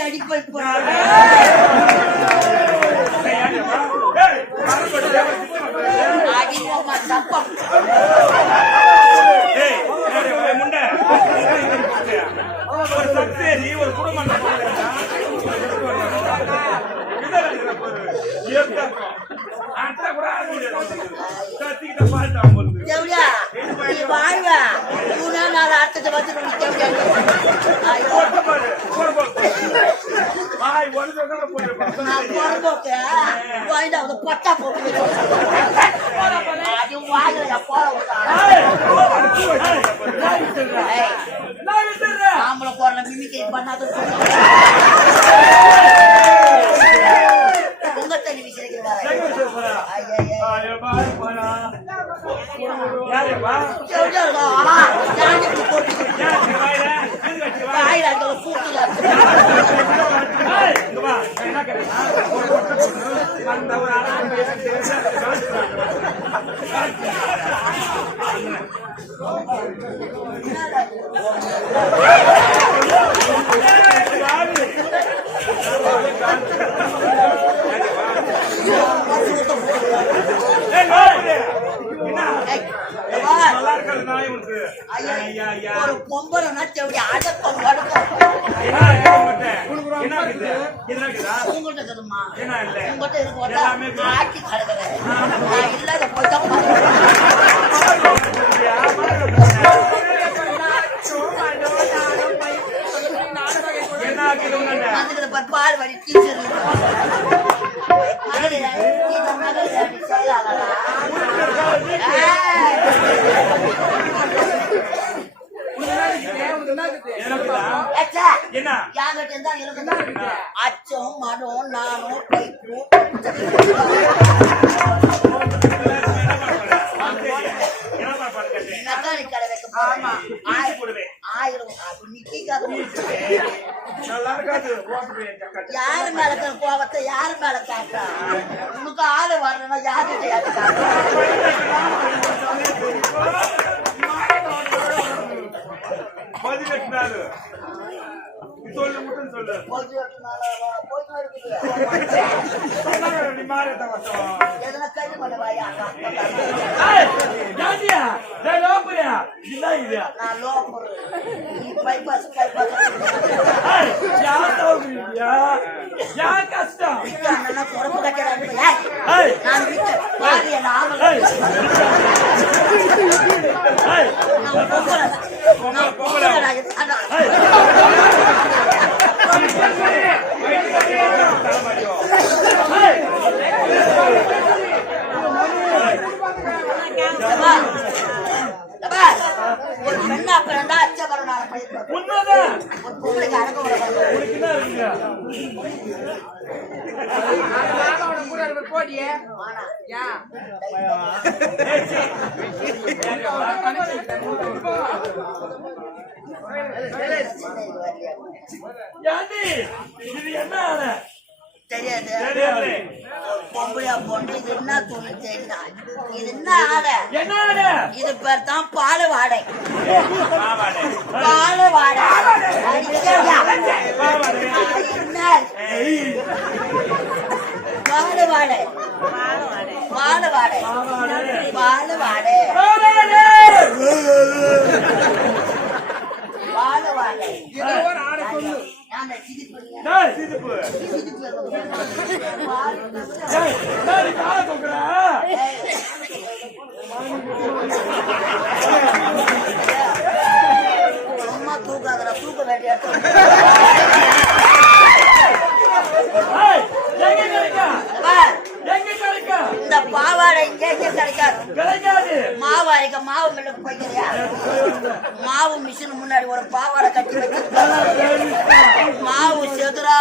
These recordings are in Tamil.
அடிப்பை அடிப்பா தப்பம் ஒரு குடும்பம் வாழ்வா நாலு அர்த்தத்தை வந்து பொட்டா போட்டு ஆம்பளை போற மிமிக்கை பண்ணாத உங்க தண்ணி விசிறீங்க ஒரு பொம்பளை நச்சு அப்படி அடக்கம் உங்கள்கிட்ட இருக்குதுமா உங்கள்கிட்ட இருக்கு ஆட்சி கிடக்குறேன் இல்லாத கொஞ்சம் பால் வடி டீச்சர் அச்சம் மனம் நானும் மெக்கானிக் கடை வைக்க ஆயிரம் யாரு மேல கோபத்தை யாரு மேல காட்டா உனக்கு ஆளு வரணும்னா யாரு சொல்லு முட்டும் சொல்லு கஷ்டம் ஒரு பெண்ணா பிறந்தா அச்சபரனால உண்மைதான் ஒரு பொம்பளைக்கு அடக்க போட்டியே இது என்ன தெரியாது பொம்பளையா பொண்ணு இது என்ன தொழில் தெரியுதா இது என்ன ஆடை இது பேர் தான் பால் வாடை பால் வாடை பால் வாடை பால் வாடை பால் வாடை பால் வாடை சும்மா தூக்காதரா தூக்க வேண்டிய இந்த பாவாடை இங்கே கிடைக்காது மாவு அரைக்க மாவு மில்ல போய்க்கிறியா மாவு மிஷின் முன்னாடி ஒரு பாவாடை கட்டி வச்சு மாவு செதுரா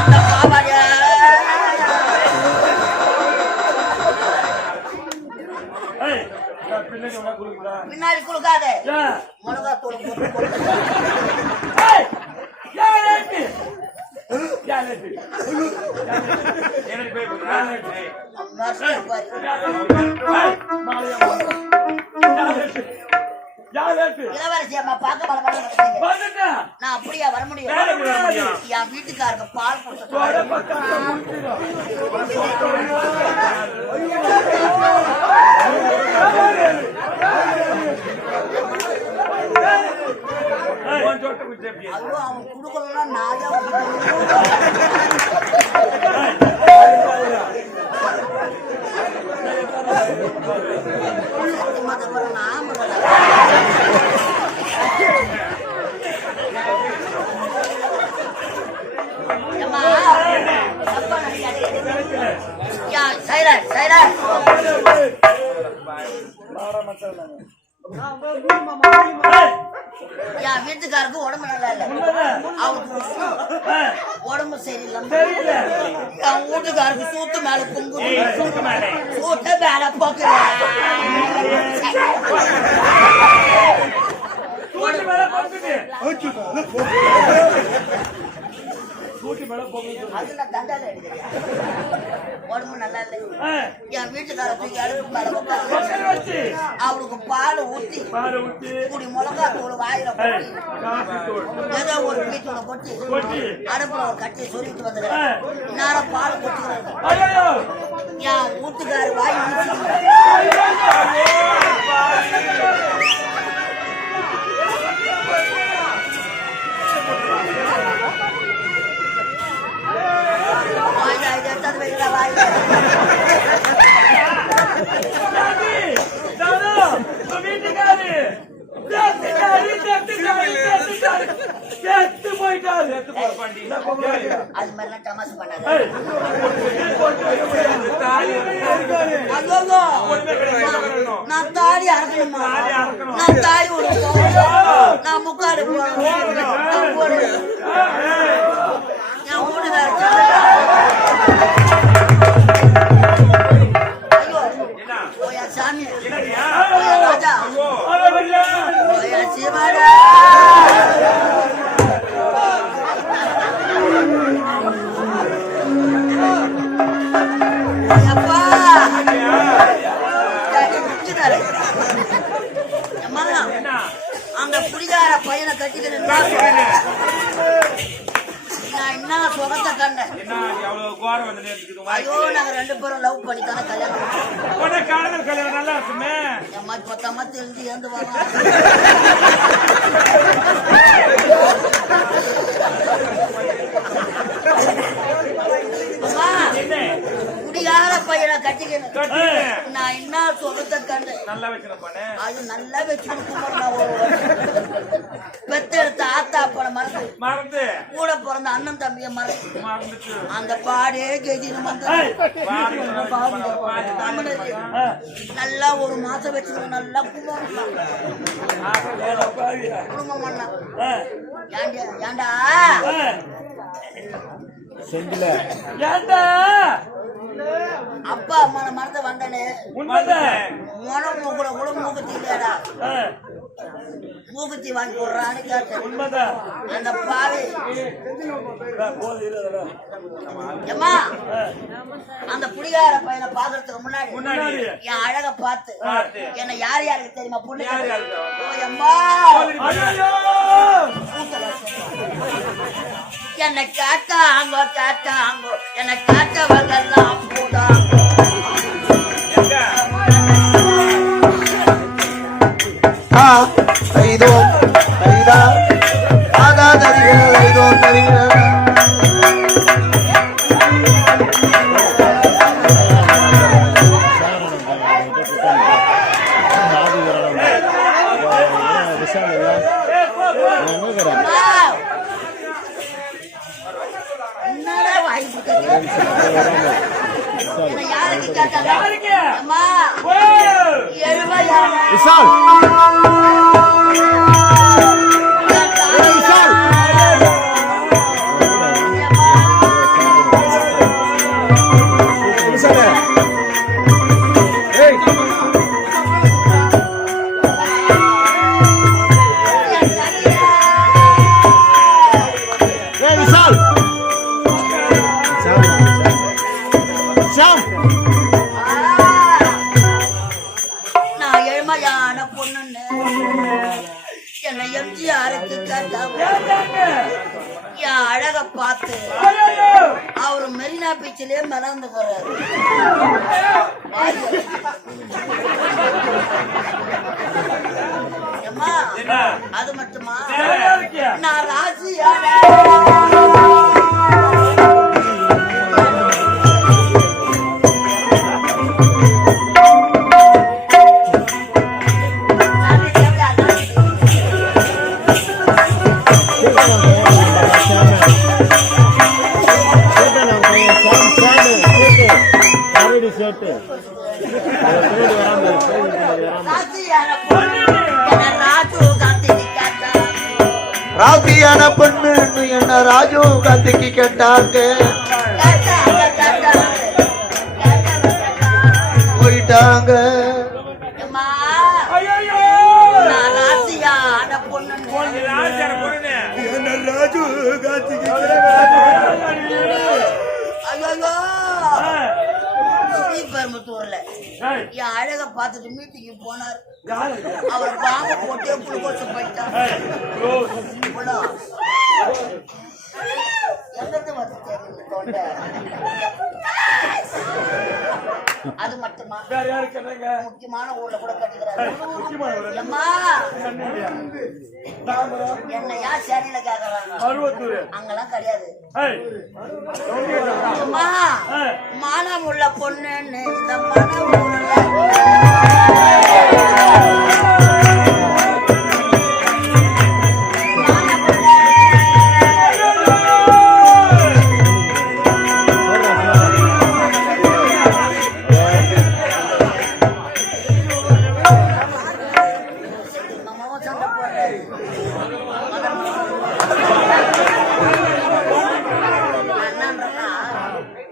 அந்த பாவாடைய பின்னாடி குடுக்காத மிளகா தூள் யாரு இளவரசி அம்மா பார்க்க பல நான் அப்படியா வர முடியும் என் வீட்டுக்காரங்க பால் கொடுத்து அதுவும் அவன் குடுக்கணும்னா நான் என் வீட்டுக்காருக்கு உடம்பு நல்லா இல்ல அவருக்கு உடம்பு சரியில்லை என் வீட்டுக்காருக்கு சூத்து மேல பொங்கு சூத்த மேல போக்குற உடம்பு நல்லா இல்லை என் வீட்டுக்காரருக்கு அவருக்கு பால் ஊத்தி குடி மிளகா தூள் வாயில ஏதோ ஒரு பீச்சோட கொட்டி அடுப்புல ஒரு கட்டி சொல்லிட்டு வந்துடுறேன் நேரம் பால் கொட்டுக்கிறாரு என் வீட்டுக்காரு வாய் அது மாதிரிலாம் தமாசு பண்ணாத நான் தாடி அறக்கணுமா நான் தாடி நான் முக்காடு போறேன் என் வீட்டுக்கார சாமி ராஜா சிவாடா அந்த குடிகார பையனை கட்டிக்கிறேன் நான் என்ன சுகத்தை கண்டேன் ஐயோ நாங்க 2 பேரும் லவ் பண்ணி தானே கல்யாணம் நல்லா இருக்குமே அம்மா 10 அம்மா தெரிஞ்சு ஏந்து வரோம் குடிகார பையனை கட்டிக்கணும் நான் என்ன சுகத்தை கண்டேன் அது நல்லா வச்சுக்கணும் பெத்தெடுத்த ஆத்தா அப்பனை மறந்து கூட பிறந்த அண்ணன் தம்பிய மறந்து அந்த பாடே கெதினு நல்லா ஒரு மாசம் வச்சுக்கணும் நல்லா குடும்பம் பண்ணா ஏண்டா அப்பா அம்மா மறந்து வந்தனே மனம் கூட கூட மூக்குத்தி இல்லையாடா மூக்குத்தி வாங்கி போடுறான்னு கேட்டேன் அந்த பாவி அம்மா அந்த புடிகார பையனை பாக்குறதுக்கு முன்னாடி என் அழக பார்த்து என்ன யார் யாருக்கு தெரியுமா புள்ளி அம்மா என்னை காட்டாங்கோ என்னை காட்டவங்கெல்லாம் போடாங்கோ ஐதோ ஐதா ஆகா தரிகள் ஐதோ தரிகள் யாருக்கு கேட்டாங்க அம்மா விசால் நான் எழுமையான பொண்ணு எம்ஜிஆருக்கு கேட்டாங்க என் அழக பார்த்து அவரு மெரினா பீச்சிலே மறந்து போறாரு. அது மட்டுமா நான் ராசியான ராசியான பொண்ணு என்ன ராஜு காந்திக்கு கேட்டாங்க போயிட்டாங்க. ராஜு காந்திக்கு ஸ்ரீபெரும்புத்தூர்ல என் அழக பார்த்துட்டு மீட்டிங்கு போனார். அவர் பாம்பு போட்டே குளுக்கோஸ் போயிட்டார். அது மட்டுமா முக்கியமான ஊர்ல கூட கட்டுக்கிறாரு. என்ன யார் சேனையில கேக்குறாங்க அங்கெல்லாம் கிடையாது. மானம் உள்ள பொண்ணுன்னு இந்த மனம் ஊர்ல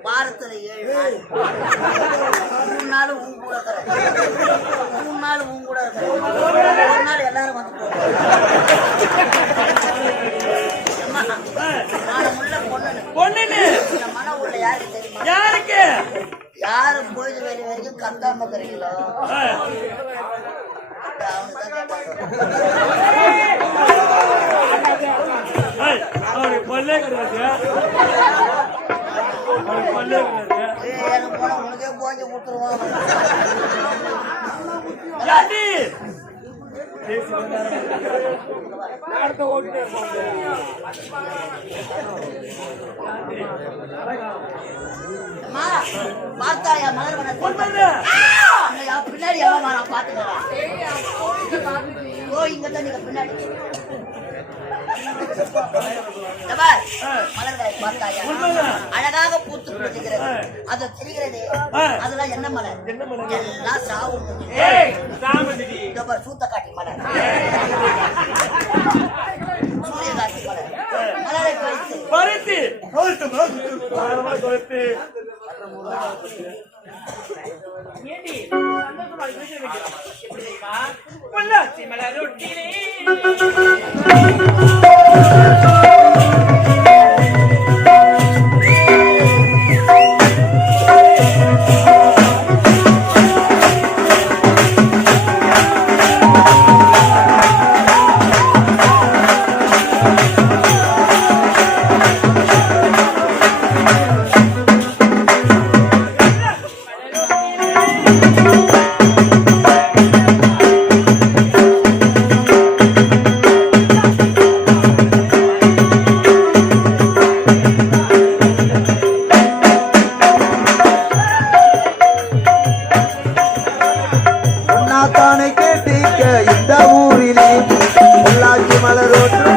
வாரத்துல 7 நாள் 3 நாள் உன் கூட இருக்கிறேன். ஒரு நாள் எல்லாரும் வந்து பொண்ணு இந்த மன ஊர்ல யாருக்கு தெரியுமா? யாருக்கு? யாரு போயிட்டு வெளி வரைக்கும் கத்தாம தெரியுங்களோ உனக்கே போஞ்சு கொடுத்துருவான். பார்த்தாயா மலர் பின்னாடி எவ்வளவு நான் பாத்துக்கிறேன். ஓ இங்கதான் நீங்க பின்னாடி மலர்களை பார்த்தாயா அழகாக பூத்து கொடுக்கிறது. அது தெரிகிறது. அதெல்லாம் என்ன மலர்? எல்லாம் சாவும் சூத்தக்காட்டி மலர், சூரியகாட்டி மலர். மலரை பறித்து தானே கேட்டீங்க இந்த ஊரிலே பொள்ளாச்சி மலரோட்டு